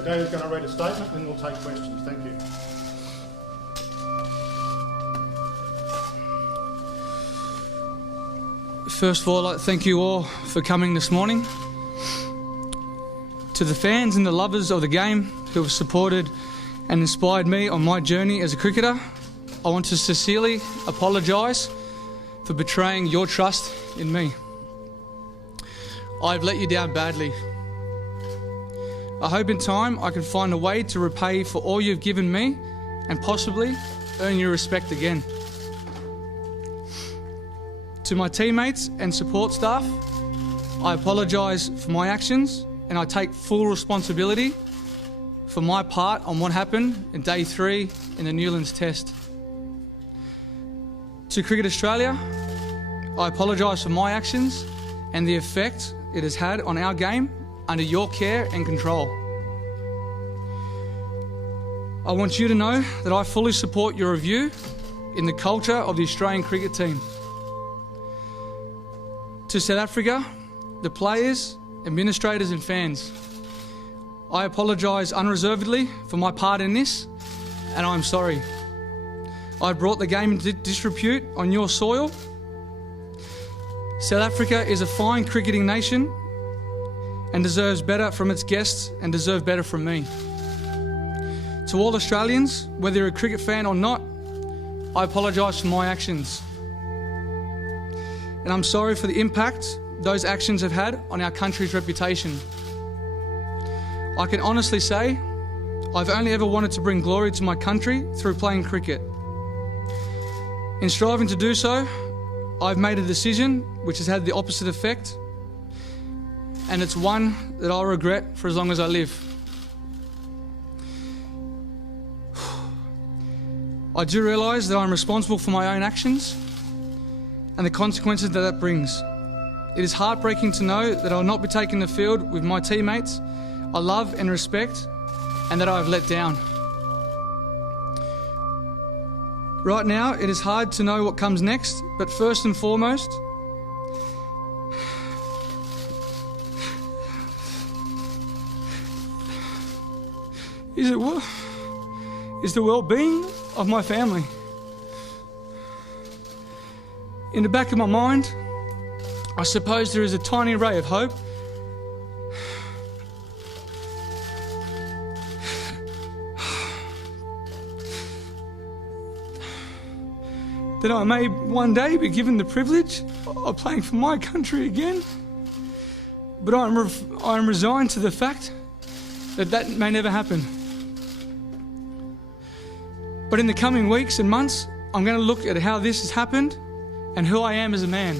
Okay, David's going to read a statement and we'll take questions. Thank you. First of all, I'd like to thank you all for coming this morning. To the fans and the lovers of the game who have supported and inspired me on my journey as a cricketer, I want to sincerely apologise for betraying your trust in me. I've let you down badly. I hope in time I can find a way to repay for all you've given me and possibly earn your respect again. To my teammates and support staff, I apologise for my actions and I take full responsibility for my part on what happened in Day 3 in the Newlands Test. To Cricket Australia, I apologise for my actions and the effect it has had on our game under your care and control. I want you to know that I fully support your review in the culture of the Australian cricket team. To South Africa, the players, administrators and fans, I apologise unreservedly for my part in this, and I'm sorry. I brought the game into disrepute on your soil. South Africa is a fine cricketing nation and deserves better from its guests and deserve better from me. To all Australians, whether you're a cricket fan or not, I apologise for my actions. And I'm sorry for the impact those actions have had on our country's reputation. I can honestly say I've only ever wanted to bring glory to my country through playing cricket. In striving to do so, I've made a decision which has had the opposite effect, and it's one that I'll regret for as long as I live. I do realise that I'm responsible for my own actions and the consequences that brings. It is heartbreaking to know that I'll not be taking the field with my teammates I love and respect, and that I have let down. Right now, it is hard to know what comes next, but first and foremost, is the well-being of my family. In the back of my mind, I suppose there is a tiny ray of hope that I may one day be given the privilege of playing for my country again. But I'm resigned to the fact that that may never happen. But in the coming weeks and months, I'm going to look at how this has happened and who I am as a man.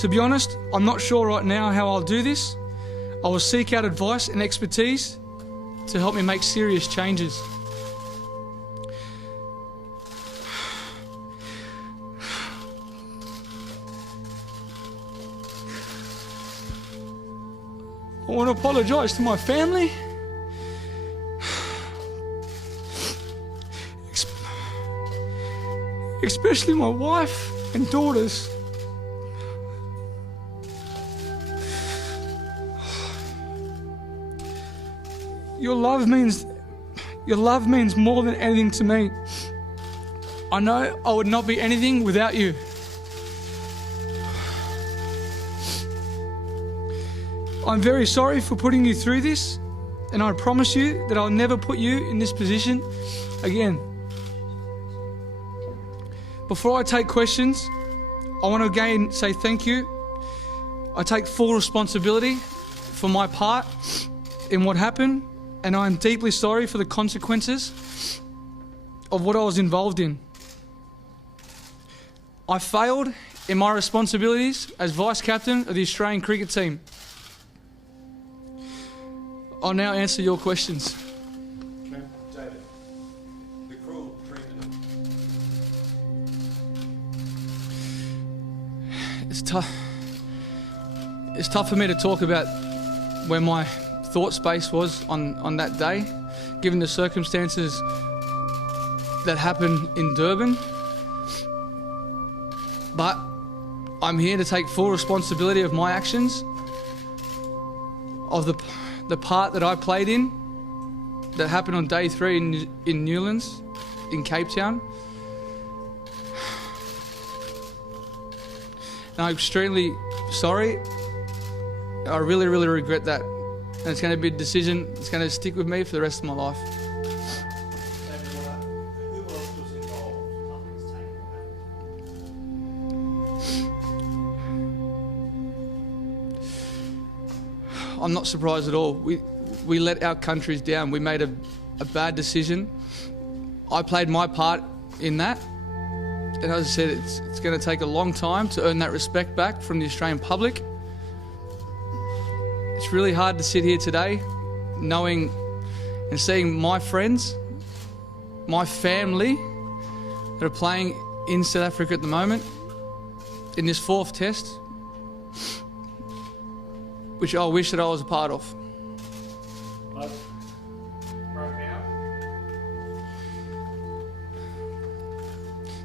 To be honest, I'm not sure right now how I'll do this. I will seek out advice and expertise to help me make serious changes. I want to apologise to my family, especially my wife and daughters. Your love means more than anything to me. I know I would not be anything without you. I'm very sorry for putting you through this, and I promise you that I'll never put you in this position again. Before I take questions, I want to again say thank you. I take full responsibility for my part in what happened, and I am deeply sorry for the consequences of what I was involved in. I failed in my responsibilities as vice-captain of the Australian cricket team. I'll now answer your questions. Okay, David, the cruel treatment. It's tough for me to talk about where my thought space was on that day, given the circumstances that happened in Durban. But I'm here to take full responsibility of my actions, of the part that I played in, that happened on day 3 in Newlands, in Cape Town. And I'm extremely sorry. I really, really regret that. And it's going to be a decision that's going to stick with me for the rest of my life. Who else was involved? I'm not surprised at all. We let our countries down. We made a bad decision. I played my part in that. And as I said, it's going to take a long time to earn that respect back from the Australian public. It's really hard to sit here today knowing and seeing my friends, my family that are playing in South Africa at the moment in this 4th test, which I wish that I was a part of.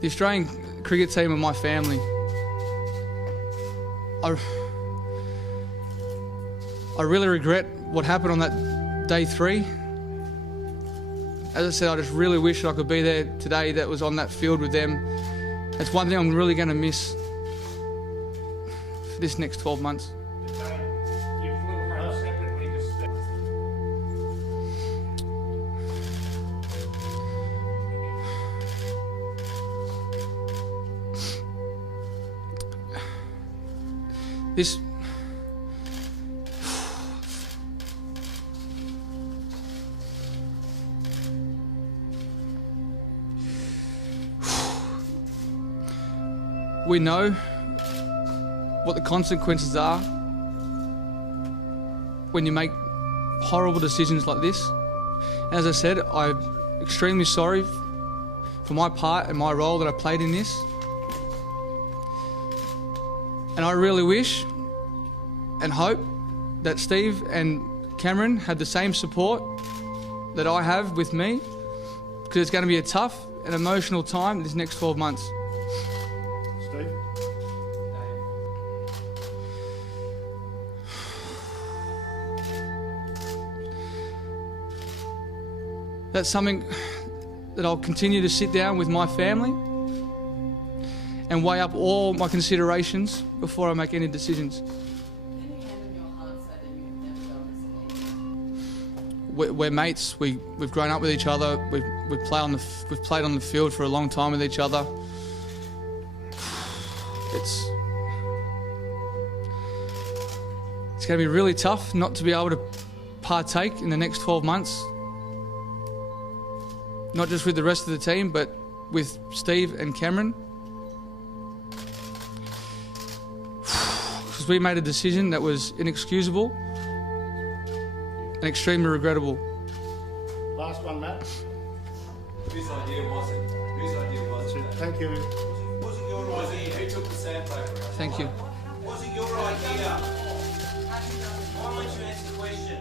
The Australian cricket team are my family. I really regret what happened on that day 3. As I said, I just really wish I could be there today, that was on that field with them. That's one thing I'm really going to miss for this next 12 months. This we know what the consequences are when you make horrible decisions like this. As I said, I'm extremely sorry for my part and my role that I played in this. And I really wish and hope that Steve and Cameron had the same support that I have with me, because it's going to be a tough and emotional time this next 12 months. Steve? That's something that I'll continue to sit down with my family and weigh up all my considerations before I make any decisions. Can you hand on your heart say that you've never done this again? We're mates. We've grown up with each other. We've played on the field for a long time with each other. It's going to be really tough not to be able to partake in the next 12 months. Not just with the rest of the team, but with Steve and Cameron. Because we made a decision that was inexcusable and extremely regrettable. Last one, Matt. Whose idea was it? Whose idea was it? Thank you. Was it your idea? Who took the sandpaper? Thank you. Was it your idea? Why won't you answer the question?